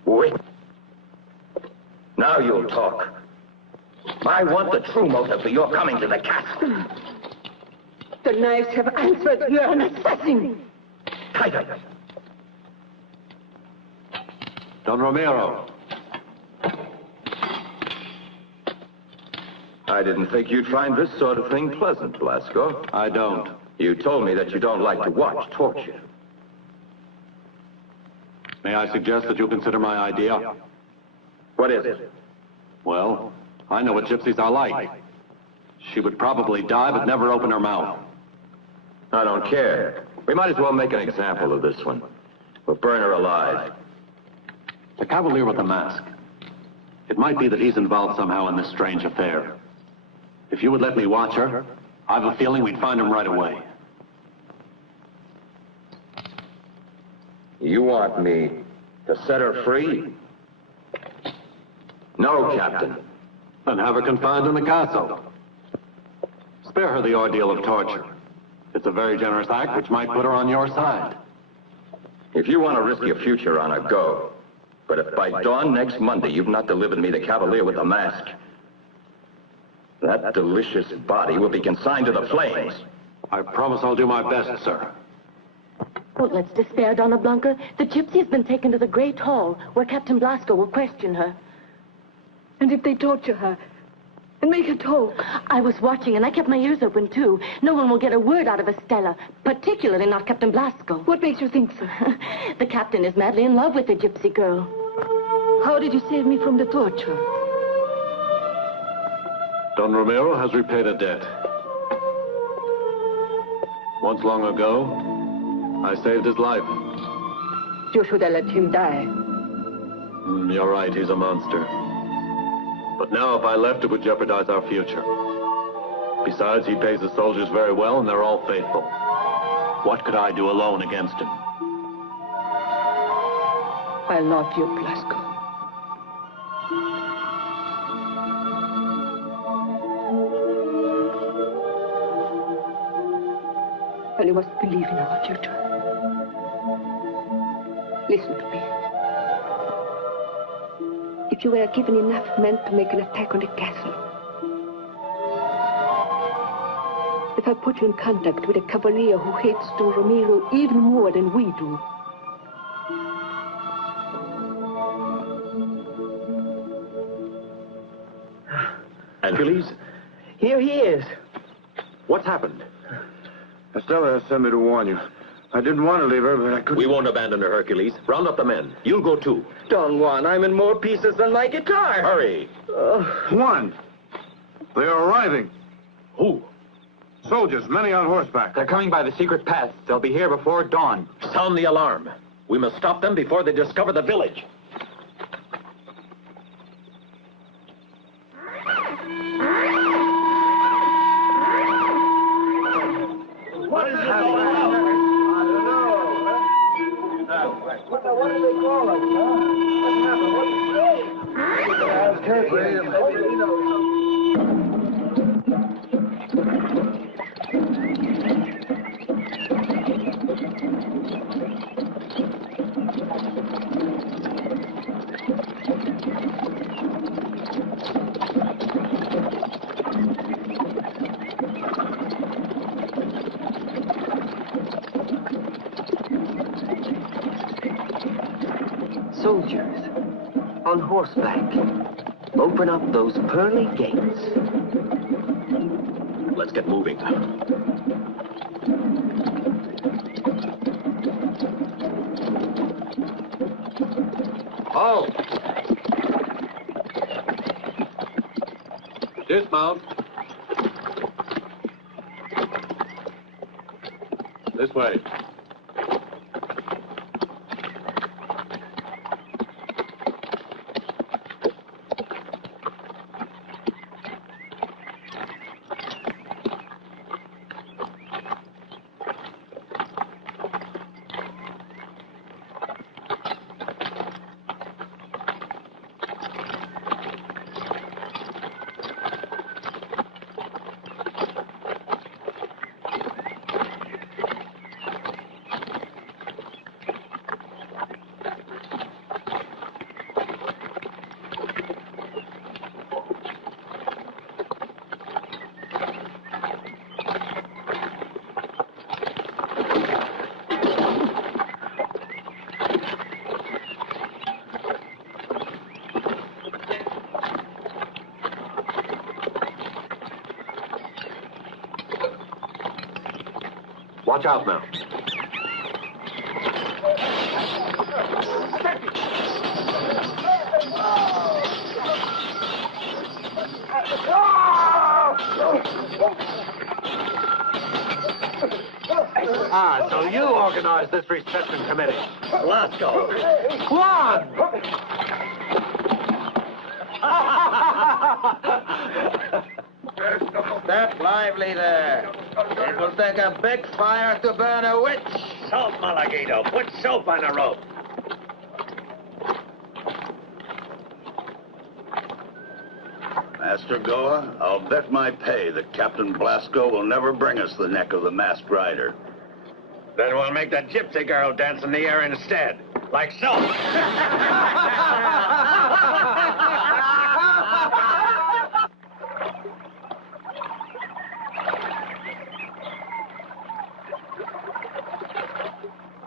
Wait. Now you'll talk. I want the true motive for your coming to the castle. The knives have answered. You're an assassin. Tighter. Don Ramiro. I didn't think you'd find this sort of thing pleasant, Blasco. I don't. You told me that you don't like to watch torture. May I suggest that you consider my idea? What is it? Well, I know what gypsies are like. She would probably die, but never open her mouth. I don't care. We might as well make an example of this one. We'll burn her alive. The cavalier with the mask. It might be that he's involved somehow in this strange affair. If you would let me watch her, I have a feeling we'd find him right away. You want me to set her free? No, Captain. Then have her confined in the castle. Spare her the ordeal of torture. It's a very generous act which might put her on your side. If you want to risk your future on her, go. But if by dawn next Monday you've not delivered me the cavalier with the mask, that delicious body will be consigned to the flames. I promise I'll do my best, sir. Don't let's despair, Donna Blanca. The gypsy has been taken to the Great Hall, where Captain Blasco will question her. And if they torture her and make her talk? I was watching, and I kept my ears open, too. No one will get a word out of Estella, particularly not Captain Blasco. What makes you think so? The captain is madly in love with the gypsy girl. How did you save me from the torture? Don Ramiro has repaid a debt. Once long ago, I saved his life. You should have let him die. You're right, he's a monster. But now if I left, it would jeopardize our future. Besides, he pays his soldiers very well, and they're all faithful. What could I do alone against him? I love you, Blasco. And you must believe in our future. Listen to me. If you were given enough men to make an attack on the castle, if I put you in contact with a cavalier who hates Don Ramiro even more than we do, Hercules? Here he is. What's happened? Estella sent me to warn you. I didn't want to leave her, but I couldn't. We won't abandon her, Hercules. Round up the men. You'll go too. Don Juan, I'm in more pieces than my guitar. Hurry. Juan! They are arriving. Who? Soldiers, many on horseback. They're coming by the secret path. They'll be here before dawn. Sound the alarm. We must stop them before they discover the village. What is happening? I don't know. What do they call us, huh? What happened? Soldiers, on horseback, open up those pearly gates. Let's get moving. Halt! Dismount. This way. Watch out now. Ah, so you organized this reception committee. Lasco. Juan! Step lively there. It will take a big fire to burn a witch. Soap, Malaguito. Put soap on a rope. Master Goa, I'll bet my pay that Captain Blasco will never bring us the neck of the masked rider. Then we'll make that gypsy girl dance in the air instead. Like so.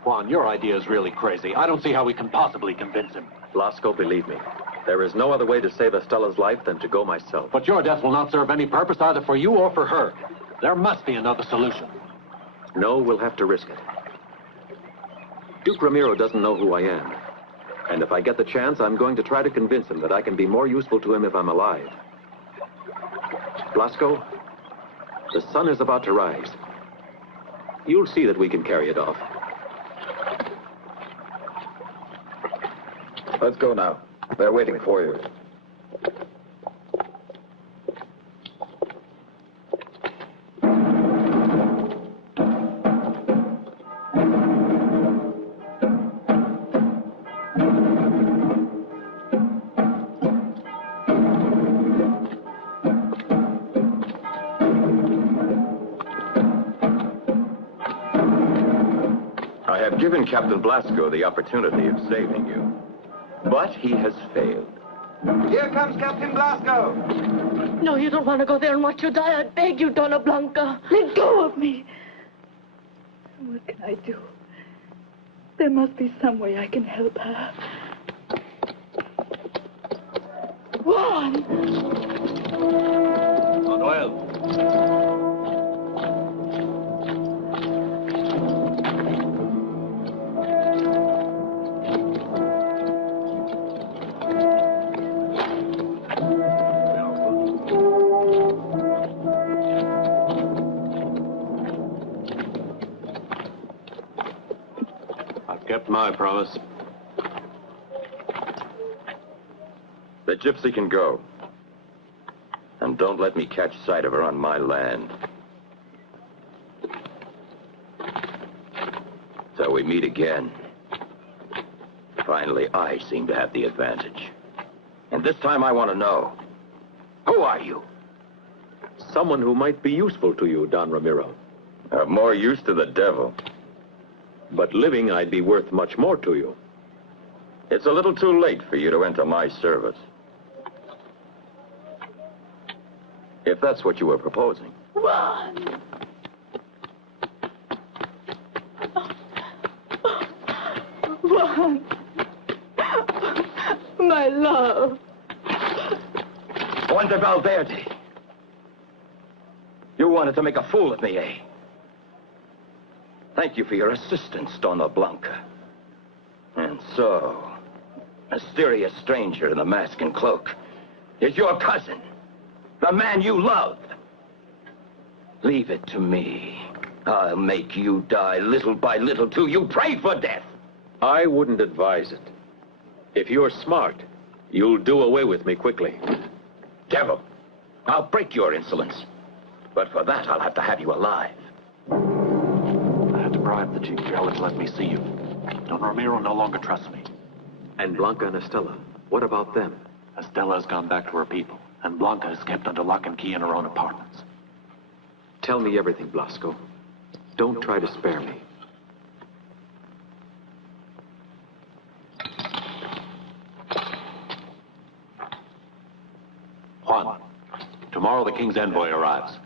Juan, your idea is really crazy. I don't see how we can possibly convince him. Blasco, believe me. There is no other way to save Estella's life than to go myself. But your death will not serve any purpose either for you or for her. There must be another solution. No, we'll have to risk it. Duke Ramiro doesn't know who I am. And if I get the chance, I'm going to try to convince him that I can be more useful to him if I'm alive. Blasco, the sun is about to rise. You'll see that we can carry it off. Let's go now. They're waiting for you. I have given Captain Blasco the opportunity of saving you. But he has failed. Here comes Captain Blasco. No, you don't want to go there and watch her die. I beg you, Donna Blanca. Let go of me. What can I do? There must be some way I can help her. Juan! Manuel. Kept my promise. The gypsy can go. And don't let me catch sight of her on my land. So we meet again. Finally, I seem to have the advantage. And this time I want to know, who are you? Someone who might be useful to you, Don Ramiro. Of more use to the devil. But living, I'd be worth much more to you. It's a little too late for you to enter my service. If that's what you were proposing. Run! Juan! My love! Juan de Valverde! You wanted to make a fool of me, eh? Thank you for your assistance, Donna Blanca. And so, mysterious stranger in the mask and cloak is your cousin, the man you loved. Leave it to me. I'll make you die little by little too. You prayed for death. I wouldn't advise it. If you're smart, you'll do away with me quickly. Devil, I'll break your insolence. But for that, I'll have to have you alive. I had to bribe the chief jailer to let me see you. Don Ramiro no longer trusts me. And Blanca and Estella, what about them? Estella has gone back to her people, and Blanca is kept under lock and key in her own apartments. Tell me everything, Blasco. Don't try to spare me. Juan, tomorrow the king's envoy arrives.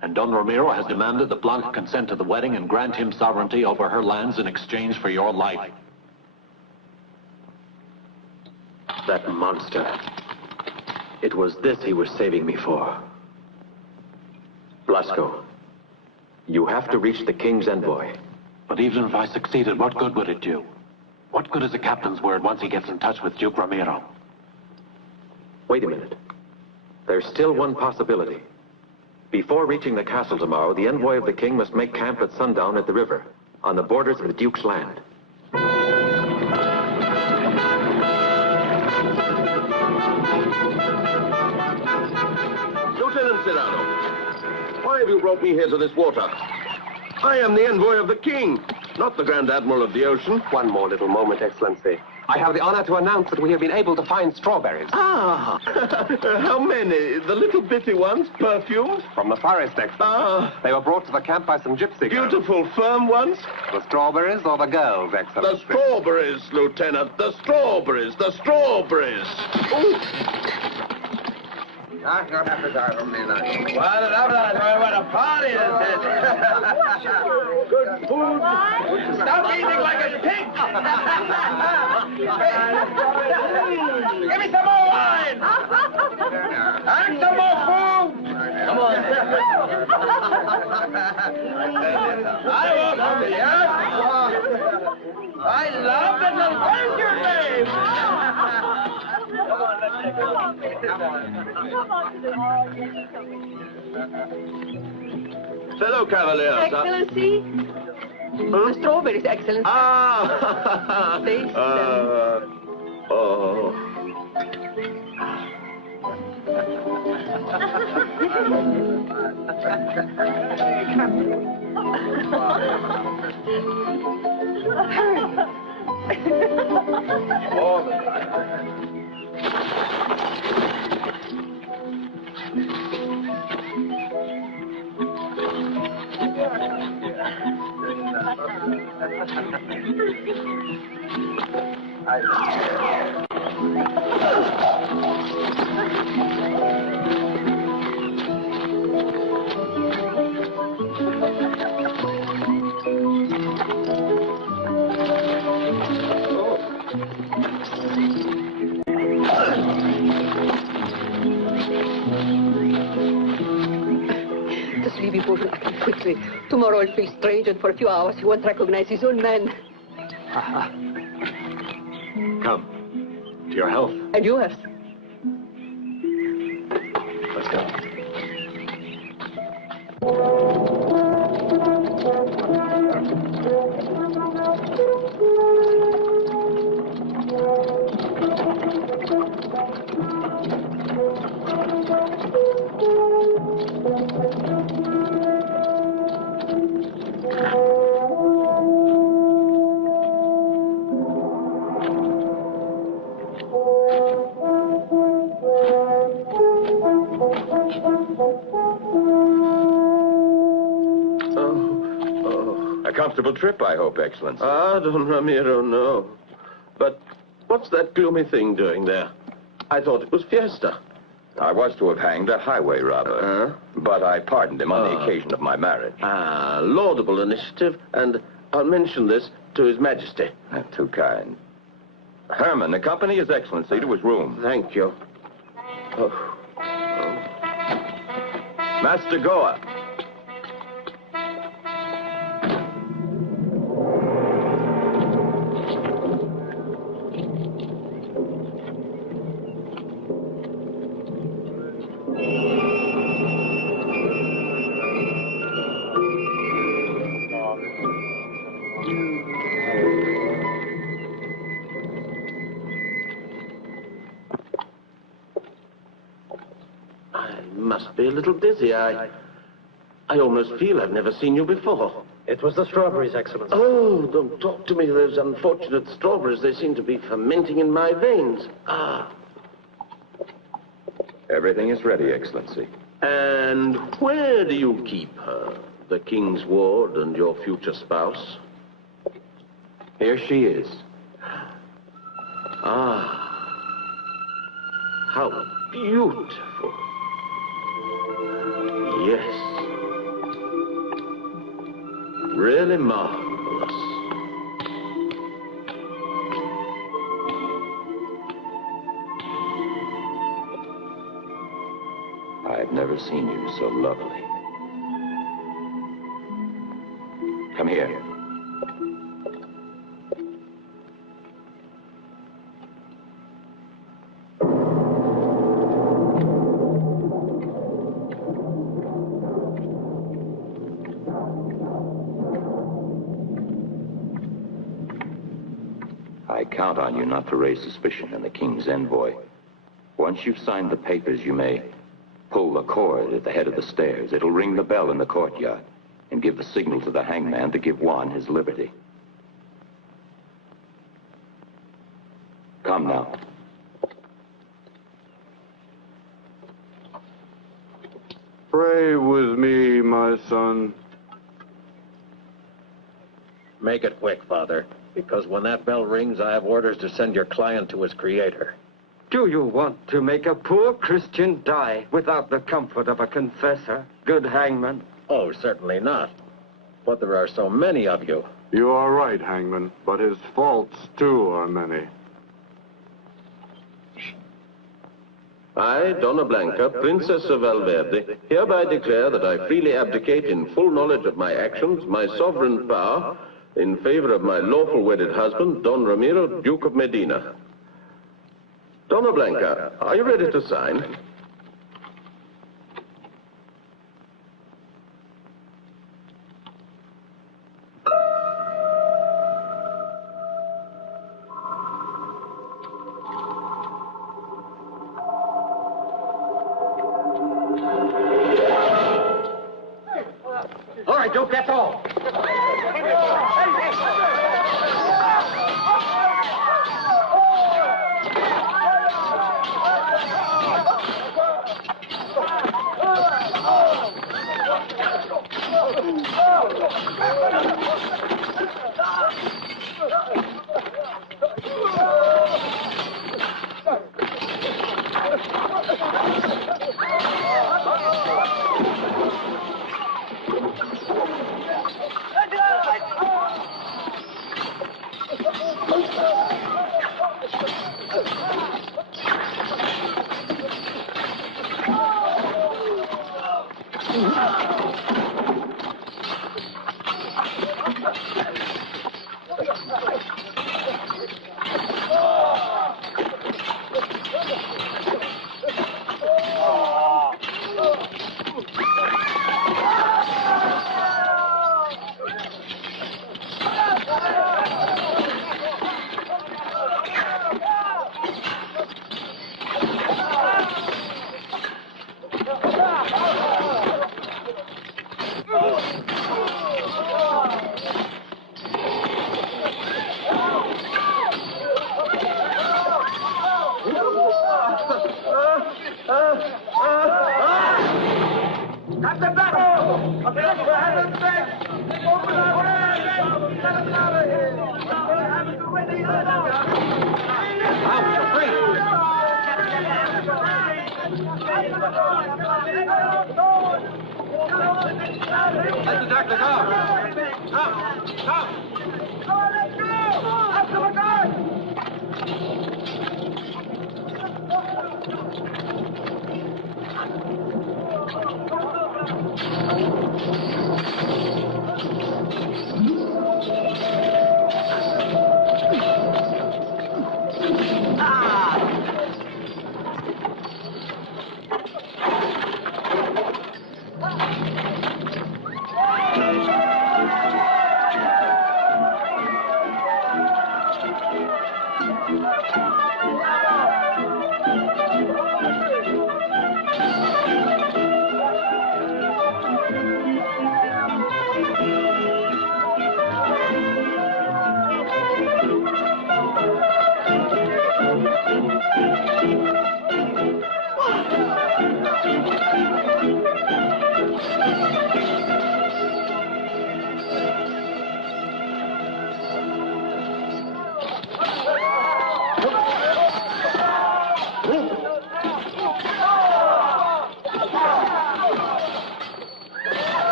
And Don Ramiro has demanded that Blanca consent to the wedding and grant him sovereignty over her lands in exchange for your life. That monster. It was this he was saving me for. Blasco, you have to reach the king's envoy. But even if I succeeded, what good would it do? What good is the captain's word once he gets in touch with Duke Ramiro? Wait a minute. There's still one possibility. Before reaching the castle tomorrow, the envoy of the king must make camp at sundown at the river, on the borders of the Duke's land. Lieutenant Serrano, why have you brought me here to this water? I am the envoy of the king, not the Grand Admiral of the ocean. One more little moment, Excellency. I have the honor to announce that we have been able to find strawberries. Ah, how many? The little bitty ones, perfumed? From the forest, Excellency. Ah. They were brought to the camp by some gypsy girls. Beautiful, firm ones? The strawberries or the girls, Excellency? The strawberries, Lieutenant. The strawberries. The strawberries. Ooh. What a party this is. Good food. Stop eating like a pig. Give me some more wine. And some more food. Come on. I want to yes. I love the little your name. Fellow cavaliers. Excellency. The strawberries, Excellency. Ah. Taste them. Oh. Just leave him over quickly. Tomorrow he'll feel strange, and for a few hours he won't recognize his own men. Come. To your health. And yours. Let's go. comfortable trip, I hope, Excellency. Ah, Don Ramiro, no. But what's that gloomy thing doing there? I thought it was fiesta. I was to have hanged a highway robber, but I pardoned him on the occasion of my marriage. Ah, laudable initiative, and I'll mention this to His Majesty. Too kind. Herman, accompany His Excellency to his room. Thank you. Master Goa. Must be a little dizzy. I almost feel I've never seen you before. It was the strawberries, Excellency. Oh, don't talk to me of those unfortunate strawberries. They seem to be fermenting in my veins. Ah. Everything is ready, Excellency. And where do you keep her? The king's ward and your future spouse? Here she is. Ah. How beautiful. Yes. Really marvelous. I've never seen you so lovely. Come here. I count on you not to raise suspicion in the king's envoy. Once you've signed the papers, you may pull the cord at the head of the stairs. It'll ring the bell in the courtyard and give the signal to the hangman to give Juan his liberty. Come now. Pray with me, my son. Make it quick, Father, because when that bell rings, I have orders to send your client to his creator. Do you want to make a poor Christian die without the comfort of a confessor, good hangman? Oh, certainly not. But there are so many of you. You are right, hangman, but his faults, too, are many. I, Donna Blanca, Princess of Valverde, hereby declare that I freely abdicate in full knowledge of my actions, my sovereign power, in favor of my lawful wedded husband, Don Ramiro, Duke of Medina. Donna Blanca, are you ready to sign? All right, Duke, that's all. Captain Blasco! For heaven's sake! Open our doors! Get us out of here! We're having to win the other! Out, you're free! Let's attack the car! Come! Come! Let's go! After the guard!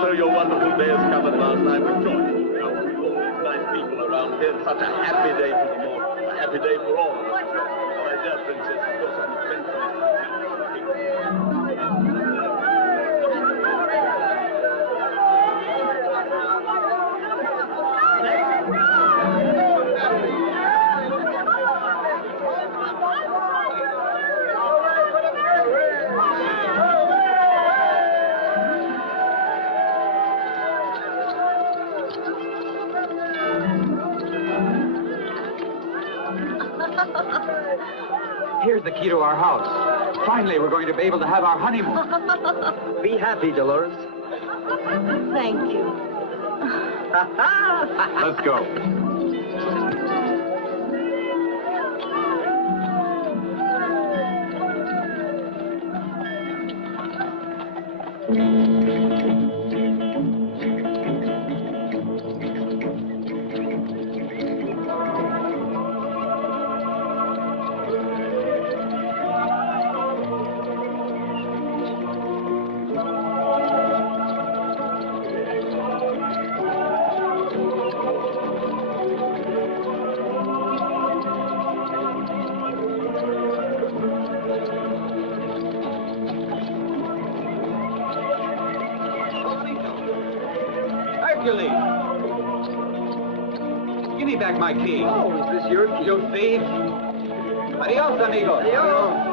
So your wonderful day has come at last. I'm rejoiced. All these nice people around here. It's such a happy day for them all. A happy day for all of us. My dear princess, of course I'm thankful. Here's the key to our house. Finally, we're going to be able to have our honeymoon. Be happy, Dolores. Thank you. Let's go. Hercules! Give me back my key. Oh, is this your key? You thief! Adios, amigo. Adios.